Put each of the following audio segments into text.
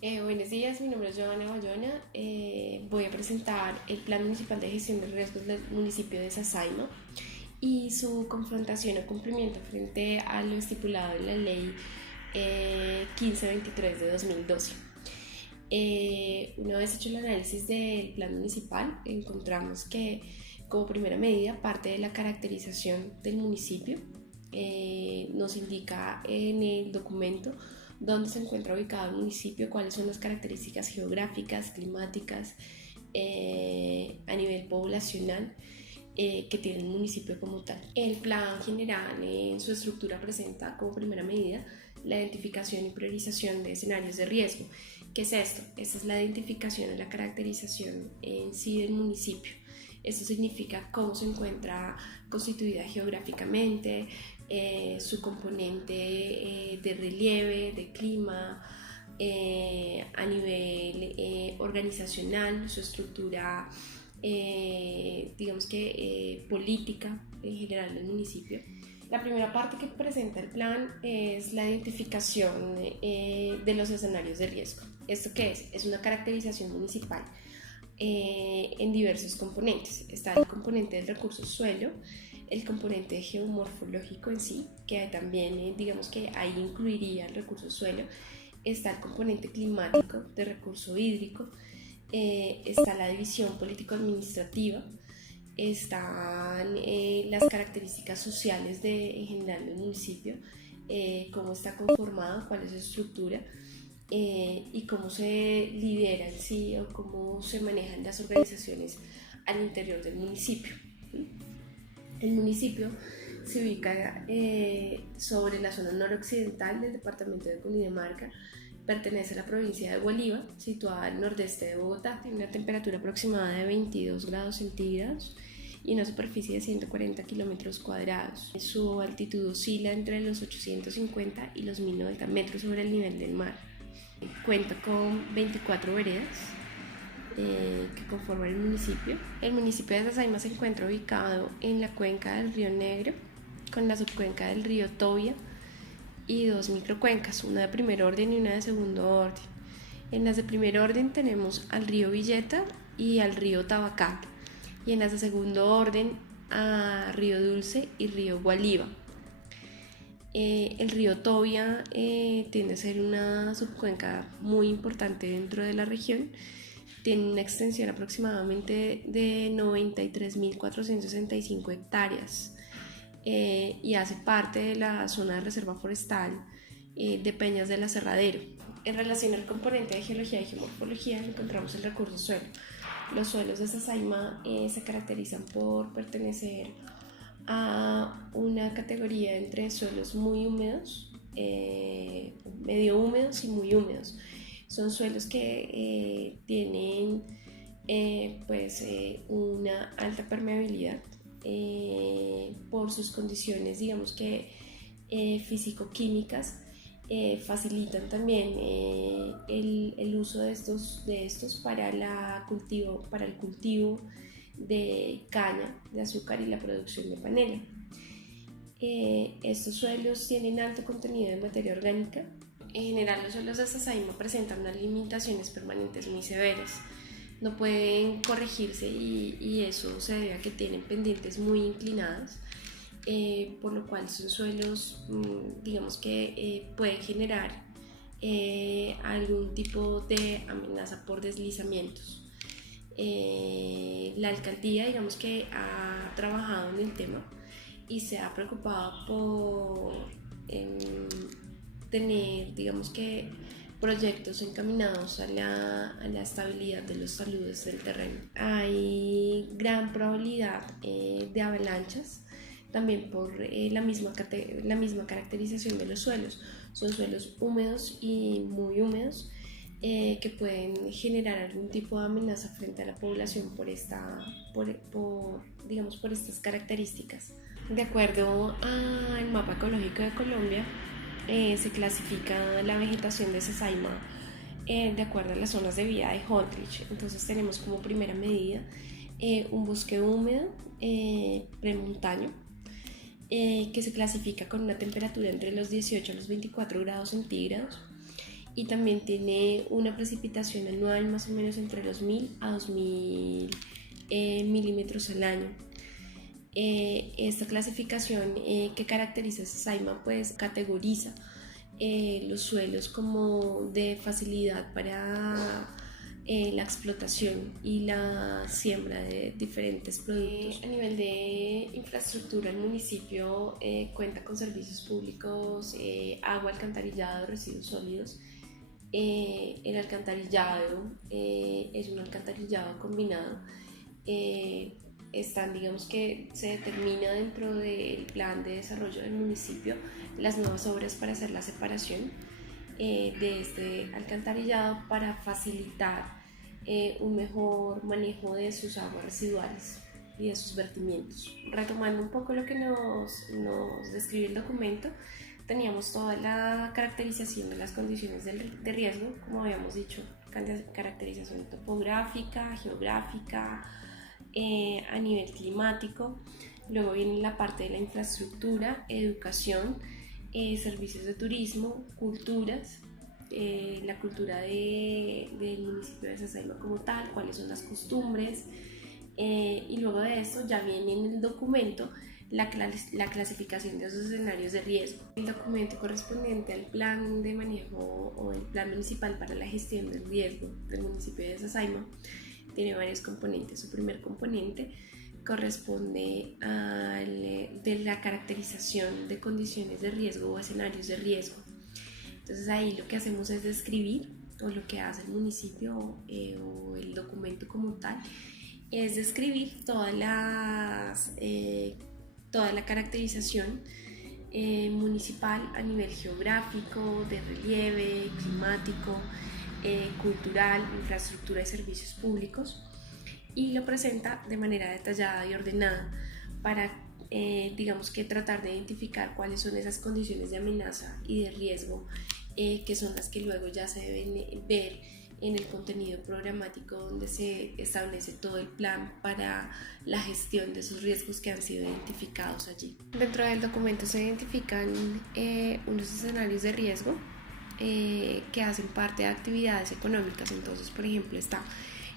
Buenos días, mi nombre es Joana Bayona. Voy a presentar el Plan Municipal de Gestión de Riesgos del municipio de Sasaima y su confrontación o cumplimiento frente a lo estipulado en la Ley 1523 de 2012. Una vez hecho el análisis del plan municipal, encontramos que como primera medida parte de la caracterización del municipio. Nos indica en el documento dónde se encuentra ubicado el municipio, cuáles son las características geográficas, climáticas, a nivel poblacional que tiene el municipio como tal. El plan general en su estructura presenta como primera medida la identificación y priorización de escenarios de riesgo. ¿Qué es esto? Esta es la identificación y la caracterización en sí del municipio. Esto significa cómo se encuentra constituida geográficamente, su componente de relieve, de clima, a nivel organizacional, su estructura, digamos que política en general del municipio. La primera parte que presenta el plan es la identificación de los escenarios de riesgo. ¿Esto qué es? Es una caracterización municipal en diversos componentes. Está el componente del recurso suelo, el componente geomorfológico en sí, que también digamos que ahí incluiría el recurso suelo. Está el componente climático de recurso hídrico, está la división político-administrativa, están las características sociales en general del municipio, cómo está conformado, cuál es su estructura, y cómo se lidera en sí o cómo se manejan las organizaciones al interior del municipio. El municipio se ubica sobre la zona noroccidental del departamento de Cundinamarca. Pertenece a la provincia de Bolívar, situada al nordeste de Bogotá. Tiene una temperatura aproximada de 22 grados centígrados y una superficie de 140 kilómetros cuadrados. Su altitud oscila entre los 850 y los 1090 metros sobre el nivel del mar. Cuenta con 24 veredas que conforman el municipio. El municipio de Sasaima se encuentra ubicado en la cuenca del río Negro, con la subcuenca del río Tobia y dos microcuencas, una de primer orden y una de segundo orden. En las de primer orden tenemos al río Villeta y al río Tabacá, y en las de segundo orden a río Dulce y río Gualiva. El río Tobia tiende a ser una subcuenca muy importante dentro de la región. Tiene una extensión aproximadamente de 93.465 hectáreas y hace parte de la zona de reserva forestal de Peñas del Aserradero. En relación al componente de geología y geomorfología encontramos el recurso suelo. Los suelos de Sasaima se caracterizan por pertenecer a una categoría entre suelos muy húmedos, medio húmedos y muy húmedos. Son suelos que tienen una alta permeabilidad por sus condiciones, digamos que físico-químicas. Facilitan también el uso de estos para el cultivo de caña de azúcar y la producción de panela. Estos suelos tienen alto contenido de materia orgánica. En general, los suelos de Sasaima presentan unas limitaciones permanentes muy severas. No pueden corregirse y eso se debe a que tienen pendientes muy inclinadas, por lo cual son suelos, digamos que pueden generar algún tipo de amenaza por deslizamientos. La alcaldía, digamos que ha trabajado en el tema y se ha preocupado por tener, digamos que, proyectos encaminados a la estabilidad de los taludes del terreno. Hay gran probabilidad de avalanchas, también por la misma caracterización de los suelos. Son suelos húmedos y muy húmedos, que pueden generar algún tipo de amenaza frente a la población por estas características. De acuerdo al mapa ecológico de Colombia, se clasifica la vegetación de Sasaima de acuerdo a las zonas de vida de Holdridge. Entonces tenemos como primera medida un bosque húmedo premontaño, que se clasifica con una temperatura entre los 18 a los 24 grados centígrados y también tiene una precipitación anual más o menos entre los 1000 a 2000 milímetros al año. Esta clasificación que caracteriza a Sasaima pues categoriza los suelos como de facilidad para la explotación y la siembra de diferentes productos. A nivel de infraestructura, el municipio cuenta con servicios públicos, agua, alcantarillado, residuos sólidos. El alcantarillado es un alcantarillado combinado. Digamos que se determina dentro del plan de desarrollo del municipio las nuevas obras para hacer la separación de este alcantarillado para facilitar un mejor manejo de sus aguas residuales y de sus vertimientos. Retomando un poco lo que nos describe el documento, teníamos toda la caracterización de las condiciones de riesgo, como habíamos dicho, caracterización topográfica, geográfica, a nivel climático. Luego viene la parte de la infraestructura, educación, servicios de turismo, culturas, la cultura del municipio de Sasaima como tal, cuáles son las costumbres, y luego de esto ya viene en el documento la clasificación de esos escenarios de riesgo. El documento correspondiente al plan de manejo o el plan municipal para la gestión del riesgo del municipio de Sasaima tiene varios componentes. Su primer componente corresponde de la caracterización de condiciones de riesgo o escenarios de riesgo. Entonces ahí lo que hacemos es describir, o lo que hace el municipio o el documento como tal, es describir toda la caracterización municipal a nivel geográfico, de relieve, climático, cultural, infraestructura y servicios públicos, y lo presenta de manera detallada y ordenada para digamos que tratar de identificar cuáles son esas condiciones de amenaza y de riesgo que son las que luego ya se deben ver en el contenido programático, donde se establece todo el plan para la gestión de esos riesgos que han sido identificados allí. Dentro del documento se identifican unos escenarios de riesgo que hacen parte de actividades económicas. Entonces, por ejemplo, está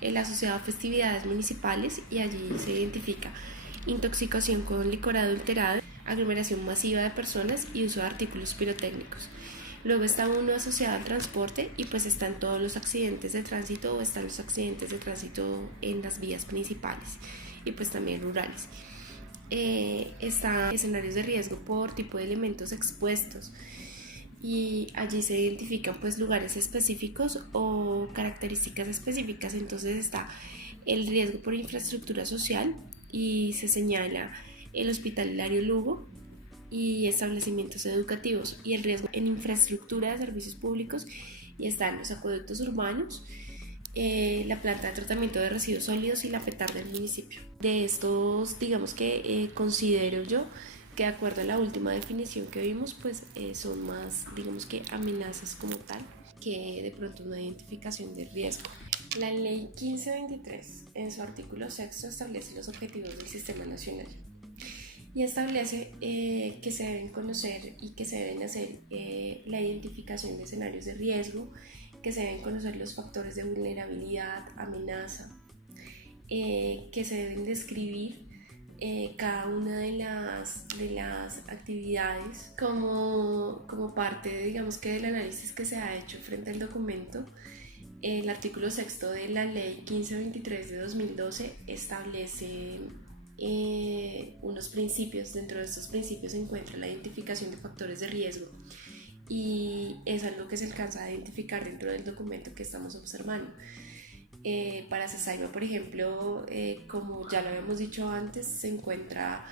el asociado a festividades municipales, y allí se identifica intoxicación con licor adulterado, aglomeración masiva de personas y uso de artículos pirotécnicos. Luego está uno asociado al transporte, y pues están todos los accidentes de tránsito, o están los accidentes de tránsito en las vías principales y pues también rurales. Están escenarios de riesgo por tipo de elementos expuestos, y allí se identifican pues lugares específicos o características específicas. Entonces está el riesgo por infraestructura social, y se señala el Hospital Hilario Lugo y establecimientos educativos, y el riesgo en infraestructura de servicios públicos, y están los acueductos urbanos, la planta de tratamiento de residuos sólidos y la PETAR del municipio. De estos, digamos que considero yo que de acuerdo a la última definición que vimos, pues son más, digamos que amenazas como tal, que de pronto una identificación de riesgo. La ley 1523 en su artículo 6 establece los objetivos del Sistema Nacional y establece que se deben conocer y que se deben hacer la identificación de escenarios de riesgo, que se deben conocer los factores de vulnerabilidad, amenaza, que se deben describir cada una de las actividades como parte, digamos que del análisis que se ha hecho frente al documento. El artículo 6 de la ley 1523 de 2012 establece unos principios. Dentro de estos principios se encuentra la identificación de factores de riesgo, y es algo que se alcanza a identificar dentro del documento que estamos observando. Para Sasaima, por ejemplo, como ya lo habíamos dicho antes, se encuentra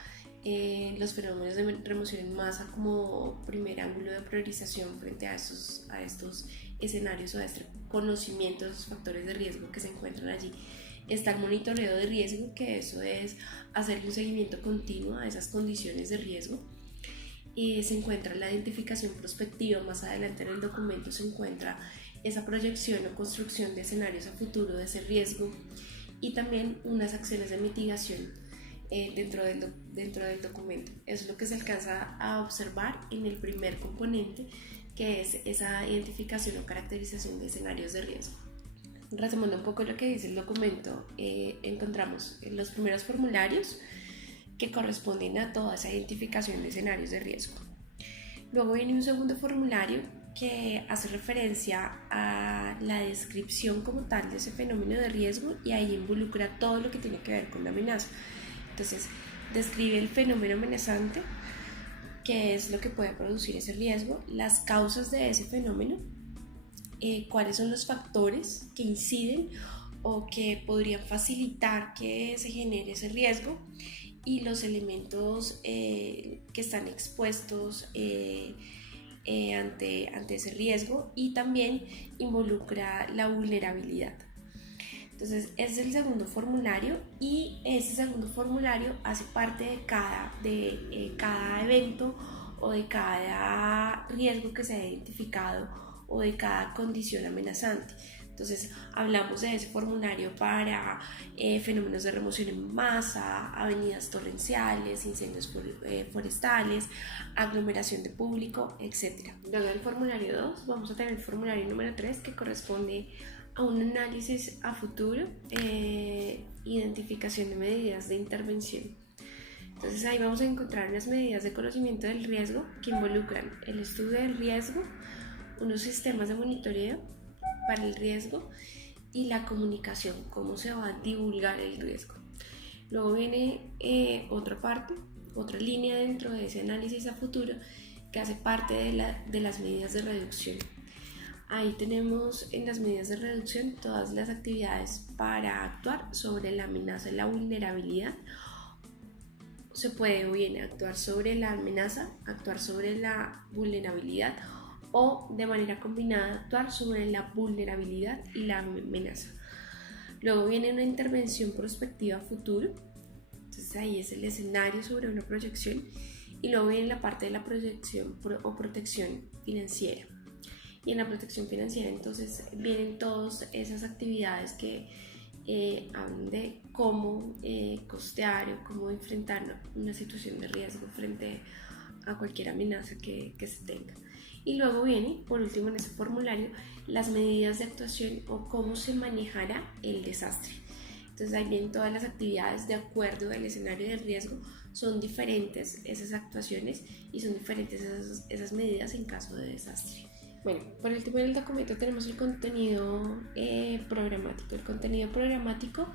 los fenómenos de remoción en masa como primer ángulo de priorización frente a estos escenarios o a este conocimiento de esos factores de riesgo que se encuentran allí. Está el monitoreo de riesgo, que eso es hacerle un seguimiento continuo a esas condiciones de riesgo. Y se encuentra la identificación prospectiva. Más adelante en el documento se encuentra esa proyección o construcción de escenarios a futuro de ese riesgo, y también unas acciones de mitigación dentro del documento. Eso es lo que se alcanza a observar en el primer componente, que es esa identificación o caracterización de escenarios de riesgo. Retomando un poco lo que dice el documento, encontramos los primeros formularios que corresponden a toda esa identificación de escenarios de riesgo. Luego viene un segundo formulario que hace referencia a la descripción como tal de ese fenómeno de riesgo y ahí involucra todo lo que tiene que ver con la amenaza. Entonces, describe el fenómeno amenazante, qué es lo que puede producir ese riesgo, las causas de ese fenómeno, cuáles son los factores que inciden o que podrían facilitar que se genere ese riesgo y los elementos que están expuestos ante ese riesgo, y también involucra la vulnerabilidad. Entonces, ese es el segundo formulario y ese segundo formulario hace parte de cada evento o de cada riesgo que se ha identificado o de cada condición amenazante. Entonces, hablamos de ese formulario para fenómenos de remoción en masa, avenidas torrenciales, incendios forestales, aglomeración de público, etc. Luego del formulario 2 vamos a tener el formulario número 3, que corresponde a un análisis a futuro, identificación de medidas de intervención. Entonces ahí vamos a encontrar unas medidas de conocimiento del riesgo que involucran el estudio del riesgo, unos sistemas de monitoreo para el riesgo y la comunicación, cómo se va a divulgar el riesgo. Luego viene otra línea dentro de ese análisis a futuro que hace parte de las medidas de reducción. Ahí tenemos en las medidas de reducción todas las actividades para actuar sobre la amenaza y la vulnerabilidad. Se puede o bien actuar sobre la amenaza, actuar sobre la vulnerabilidad, o de manera combinada actuar sobre la vulnerabilidad y la amenaza. Luego viene una intervención prospectiva a futuro. Entonces ahí es el escenario sobre una proyección, y luego viene la parte de la proyección o protección financiera. Y en la protección financiera entonces vienen todas esas actividades que hablan de cómo costear o cómo enfrentar una situación de riesgo frente a cualquier amenaza que se tenga. Y luego viene, por último en ese formulario, las medidas de actuación o cómo se manejará el desastre. Entonces ahí vienen todas las actividades de acuerdo al escenario de riesgo. Son diferentes esas actuaciones y son diferentes esas medidas en caso de desastre. Bueno, por último en el documento tenemos el contenido programático. El contenido programático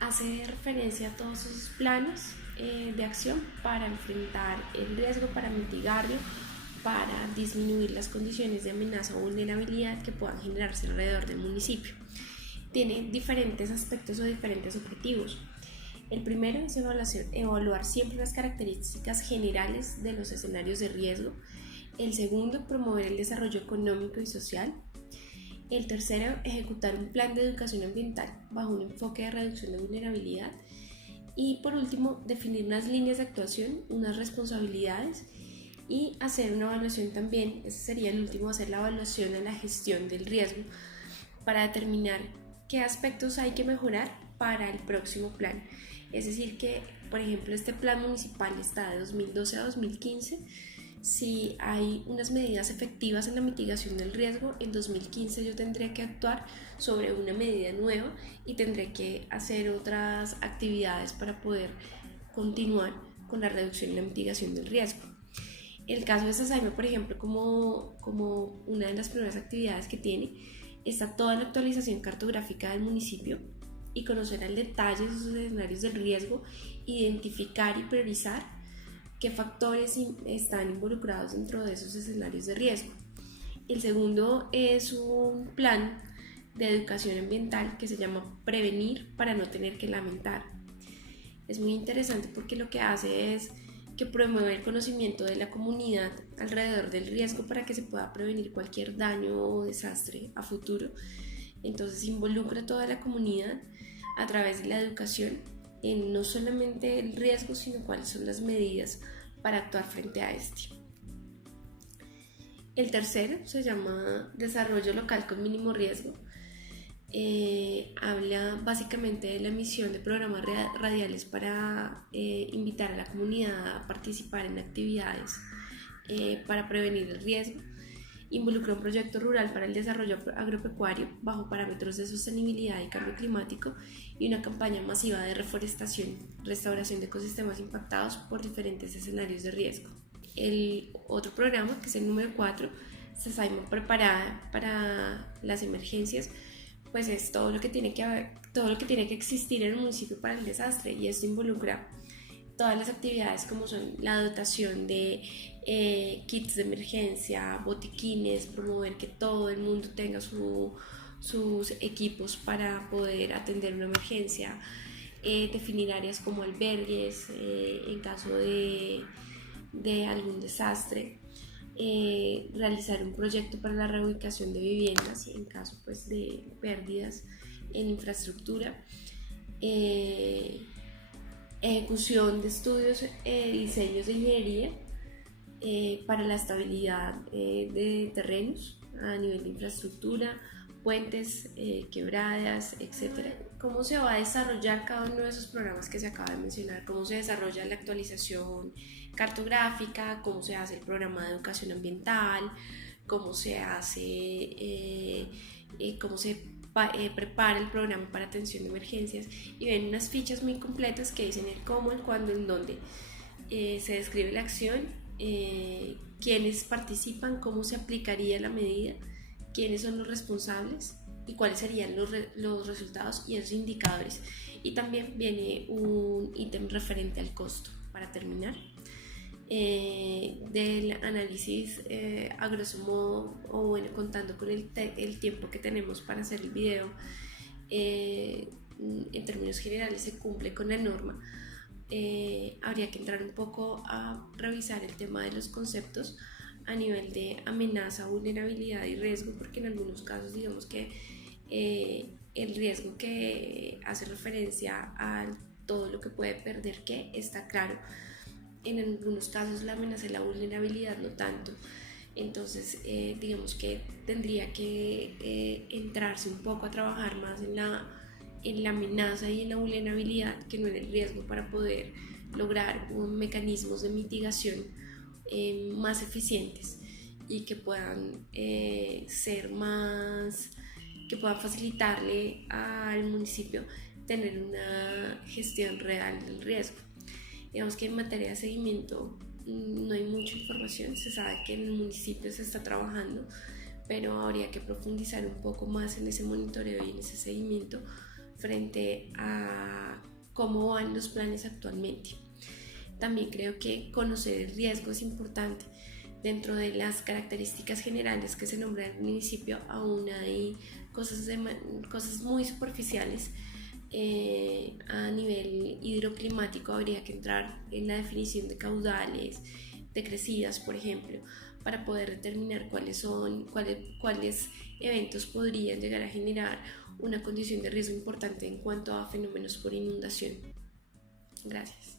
hace referencia a todos esos planes de acción para enfrentar el riesgo, para mitigarlo, para disminuir las condiciones de amenaza o vulnerabilidad que puedan generarse alrededor del municipio. Tiene diferentes aspectos o diferentes objetivos. El primero es evaluar siempre las características generales de los escenarios de riesgo. El segundo, promover el desarrollo económico y social. El tercero, ejecutar un plan de educación ambiental bajo un enfoque de reducción de vulnerabilidad. Y por último, definir unas líneas de actuación, unas responsabilidades y hacer una evaluación también. Ese sería el último, hacer la evaluación a la gestión del riesgo para determinar qué aspectos hay que mejorar para el próximo plan. Es decir que, por ejemplo, este plan municipal está de 2012 a 2015. Si hay unas medidas efectivas en la mitigación del riesgo, en 2015 yo tendré que actuar sobre una medida nueva y tendré que hacer otras actividades para poder continuar con la reducción y la mitigación del riesgo. El caso de Sasaima, por ejemplo, como una de las primeras actividades que tiene, está toda la actualización cartográfica del municipio y conocer al detalle esos escenarios del riesgo, identificar y priorizar qué factores están involucrados dentro de esos escenarios de riesgo. El segundo es un plan de educación ambiental que se llama Prevenir para no tener que lamentar. Es muy interesante porque lo que hace es que promueve el conocimiento de la comunidad alrededor del riesgo para que se pueda prevenir cualquier daño o desastre a futuro. Entonces involucra a toda la comunidad a través de la educación en no solamente el riesgo, sino cuáles son las medidas para actuar frente a este. El tercero se llama Desarrollo Local con Mínimo Riesgo. Habla básicamente de la emisión de programas radiales para invitar a la comunidad a participar en actividades para prevenir el riesgo. involucra un proyecto rural para el desarrollo agropecuario bajo parámetros de sostenibilidad y cambio climático y una campaña masiva de reforestación, restauración de ecosistemas impactados por diferentes escenarios de riesgo. El otro programa, que es el número 4, Sasaima preparada para las emergencias, pues es todo lo que tiene que existir en el municipio para el desastre, y esto involucra todas las actividades como son la dotación de kits de emergencia, botiquines, promover que todo el mundo tenga sus equipos para poder atender una emergencia, definir áreas como albergues en caso de algún desastre, realizar un proyecto para la reubicación de viviendas en caso pues, de pérdidas en infraestructura, ejecución de estudios, diseños de ingeniería para la estabilidad de terrenos a nivel de infraestructura, puentes, quebradas, etc. ¿Cómo se va a desarrollar cada uno de esos programas que se acaba de mencionar? ¿Cómo se desarrolla la actualización cartográfica? ¿Cómo se hace el programa de educación ambiental? ¿Cómo se hace, cómo se prepara el programa para atención de emergencias? Y ven unas fichas muy completas que dicen el cómo, el cuándo, el dónde. Se describe la acción, quiénes participan, cómo se aplicaría la medida, quiénes son los responsables y cuáles serían los resultados y esos indicadores. Y también viene un ítem referente al costo para terminar. Del análisis a grosso modo, o bueno, contando con el tiempo que tenemos para hacer el video, en términos generales se cumple con la norma. Habría que entrar un poco a revisar el tema de los conceptos a nivel de amenaza, vulnerabilidad y riesgo, porque en algunos casos digamos que el riesgo que hace referencia a todo lo que puede perder que está claro. En algunos casos la amenaza y la vulnerabilidad no tanto. Entonces digamos que tendría que entrarse un poco a trabajar más en la amenaza y en la vulnerabilidad que no en el riesgo, para poder lograr mecanismos de mitigación más eficientes y que puedan que puedan facilitarle al municipio tener una gestión real del riesgo. Digamos que en materia de seguimiento no hay mucha información, se sabe que en el municipio se está trabajando, pero habría que profundizar un poco más en ese monitoreo y en ese seguimiento frente a cómo van los planes actualmente. También creo que conocer el riesgo es importante. Dentro de las características generales que se nombran en el municipio, aún hay cosas muy superficiales. A nivel hidroclimático habría que entrar en la definición de caudales, de crecidas, por ejemplo, para poder determinar cuáles eventos podrían llegar a generar una condición de riesgo importante en cuanto a fenómenos por inundación. Gracias.